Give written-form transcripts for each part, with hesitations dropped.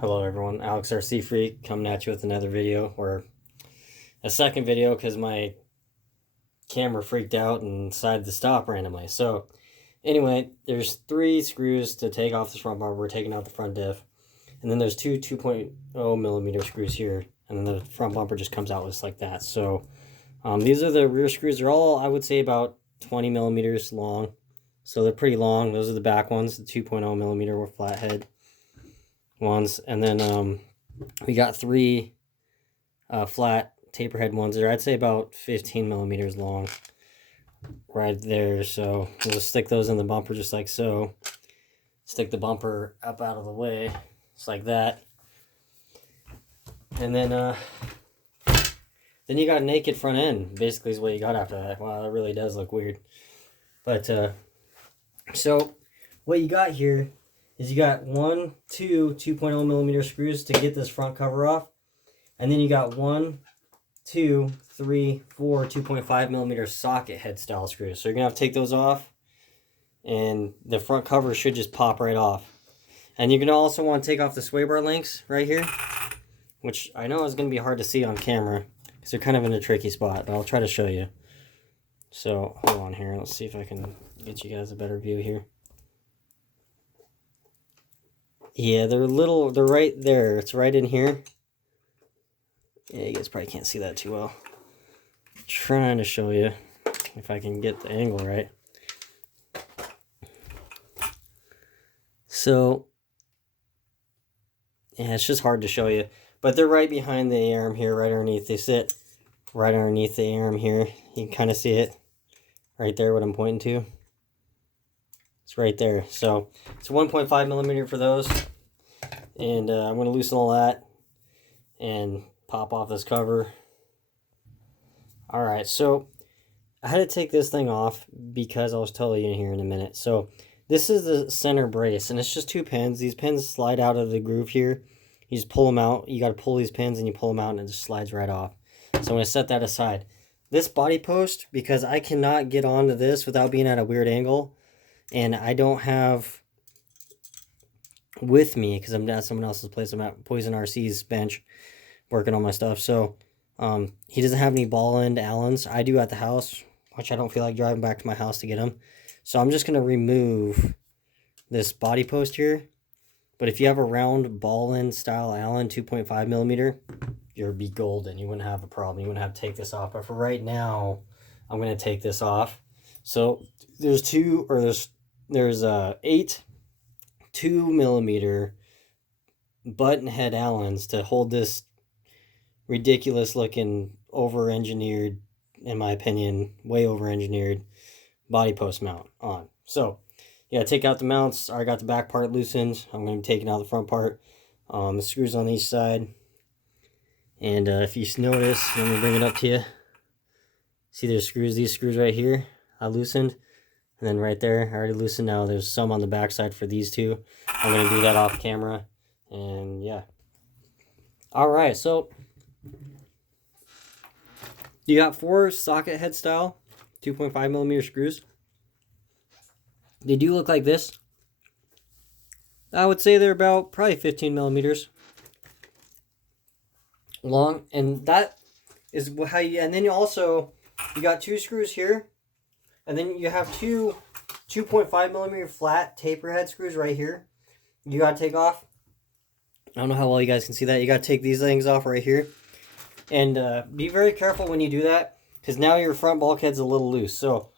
Hello everyone, Alex RC Freak coming at you with another video, or a second video because my camera freaked out and decided to stop randomly. So anyway, there's 3 screws to take off this front bumper. We're taking out the front diff. And then there's two 2.0 millimeter screws here. And then the front bumper just comes out just like that. So these are the rear screws. They're all, I would say, about 20 millimeters long. So they're pretty long. Those are the back ones, the 2.0 millimeter flathead ones. And then we got 3 flat taper head ones. They're, I'd say, about 15 millimeters long right there. So we'll just stick those in the bumper just like so. Stick the bumper up out of the way just like that. And then you got a naked front end, basically, is what you got after that. Wow, that really does look weird. But so what you got here is you got 1, 2 2.0 millimeter screws to get this front cover off. And then you got 1, 2, 3, 4 2.5 millimeter socket head style screws. So you're going to have to take those off. And the front cover should just pop right off. And you're going to also want to take off the sway bar links right here, which I know is going to be hard to see on camera because they're kind of in a tricky spot, but I'll try to show you. So hold on here. Let's see if I can get you guys a better view here. Yeah, they're right there. It's right in here. Yeah, you guys probably can't see that too well. I'm trying to show you if I can get the angle right. So, yeah, it's just hard to show you. But they're right behind the arm here, right underneath. They sit right underneath the arm here. You can kind of see it right there, what I'm pointing to. It's right there. So it's 1.5 millimeter for those. And I'm going to loosen all that and pop off this cover. Alright, so I had to take this thing off because I'll tell you here in a minute. So this is the center brace, and it's just 2 pins. These pins slide out of the groove here. You just pull them out. You got to pull these pins and you pull them out and it just slides right off. So I'm going to set that aside. This body post, because I cannot get onto this without being at a weird angle, and I don't have with me because I'm at someone else's place. I'm at Poison RC's bench working on my stuff. So he doesn't have any ball end Allens. I do at the house, which I don't feel like driving back to my house to get them. So I'm just going to remove this body post here. But if you have a round ball end style Allen 2.5 millimeter, you'd be golden. You wouldn't have a problem. You wouldn't have to take this off. But for right now, I'm going to take this off. So there's 8 2 millimeter button head Allens to hold this ridiculous looking over-engineered, in my opinion, way over-engineered body post mount on. So yeah, take out the mounts. I got the back part loosened. I'm going to be taking out the front part. The screws on each side. And if you notice, let me bring it up to you. See there's screws, these screws right here, I loosened. And then right there, I already loosened. Now there's some on the back side for these two. I'm going to do that off camera. And yeah. Alright, so you got 4 socket head style 2.5 millimeter screws. They do look like this. I would say they're about probably 15 millimeters long, and that is how you. And then you got 2 screws here, and then you have 2 2.5 millimeter flat taper head screws right here. You gotta take off. I don't know how well you guys can see that. You gotta take these things off right here, and be very careful when you do that, because now your front bulkhead's a little loose. So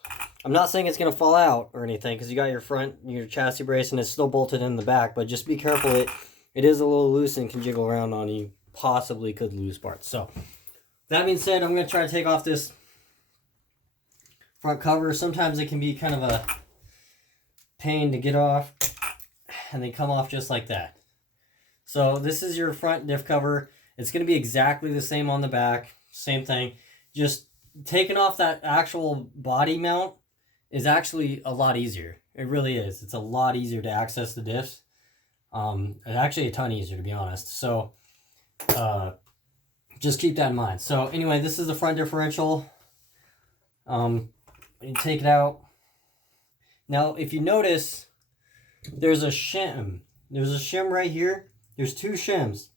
I'm not saying it's going to fall out or anything, because you got your chassis brace and it's still bolted in the back, but just be careful. It is a little loose and can jiggle around on you. Possibly could lose parts. So that being said, I'm going to try to take off this front cover. Sometimes it can be kind of a pain to get off, and they come off just like that. So this is your front diff cover. It's going to be exactly the same on the back. Same thing. Just taking off that actual body mount is actually a lot easier. It really is. It's a lot easier to access the diffs. Actually a ton easier, to be honest. So just keep that in mind. So anyway, this is the front differential. You take it out. Now, if you notice, there's a shim. There's a shim right here there's two shims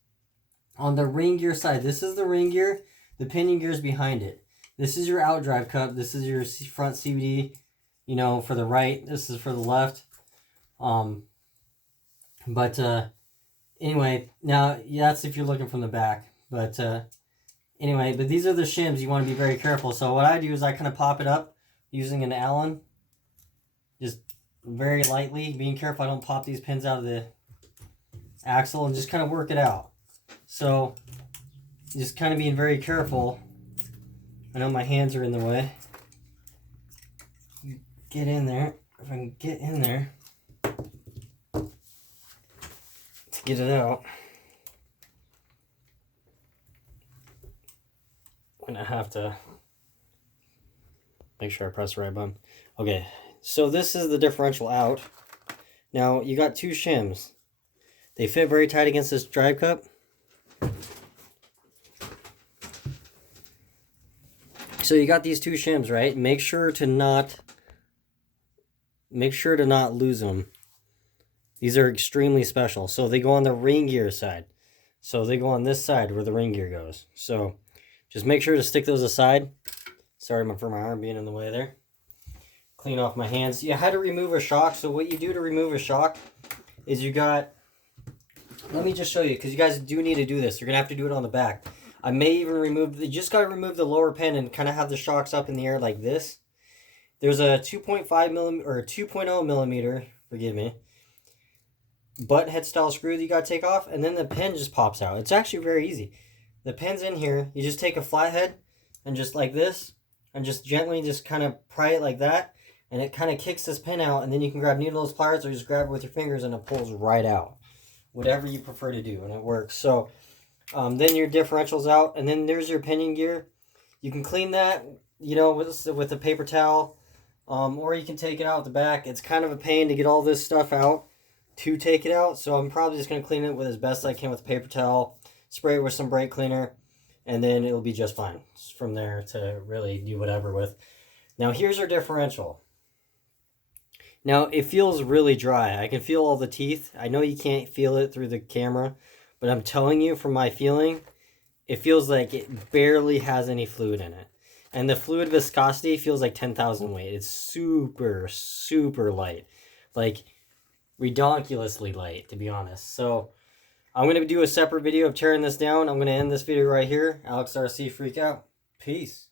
on the ring gear side. This is the ring gear. The pinion gear is behind it. This is your outdrive cup. This is your front CVD, you know, for the right. This is for the left. Anyway, now, yeah, that's if you're looking from the back. But anyway, but these are the shims. You want to be very careful. So what I do is I kind of pop it up using an Allen. Just very lightly, being careful I don't pop these pins out of the axle, and just kind of work it out. So just kind of being very careful. I know my hands are in the way. Get in there. If I can get in there to get it out, I'm gonna have to make sure I press the right button. Okay, so this is the differential out. Now you got two shims. They fit very tight against this drive cup. So you got these two shims, right? Make sure to not lose them. These are extremely special. So they go on the ring gear side. So they go on this side where the ring gear goes. So just make sure to stick those aside. Sorry for my arm being in the way there. Clean off my hands. You had to remove a shock. So what you do to remove a shock is you got, let me just show you, because you guys do need to do this. You're going to have to do it on the back. I may even remove, you just got to remove the lower pin and kind of have the shocks up in the air like this. There's a 2.5 millimeter, or 2.0 millimeter, forgive me, butt head style screw that you got to take off, and then the pin just pops out. It's actually very easy. The pin's in here. You just take a flathead and just like this, and just gently just kind of pry it like that, and it kind of kicks this pin out, and then you can grab needle nose pliers or just grab it with your fingers and it pulls right out. Whatever you prefer to do, and it works. So then your differential's out, and then there's your pinion gear. You can clean that, you know, with a paper towel, or you can take it out the back. It's kind of a pain to get all this stuff out to take it out, so I'm probably just going to clean it with as best I can with a paper towel, spray it with some brake cleaner, and then it'll be just fine from there to really do whatever with. Now here's our differential. Now it feels really dry. I can feel all the teeth. I know you can't feel it through the camera, but I'm telling you from my feeling, it feels like it barely has any fluid in it. And the fluid viscosity feels like 10,000 weight. It's super, super light. Like, redonkulously light, to be honest. So, I'm going to do a separate video of tearing this down. I'm going to end this video right here. Alex RC Freak out. Peace.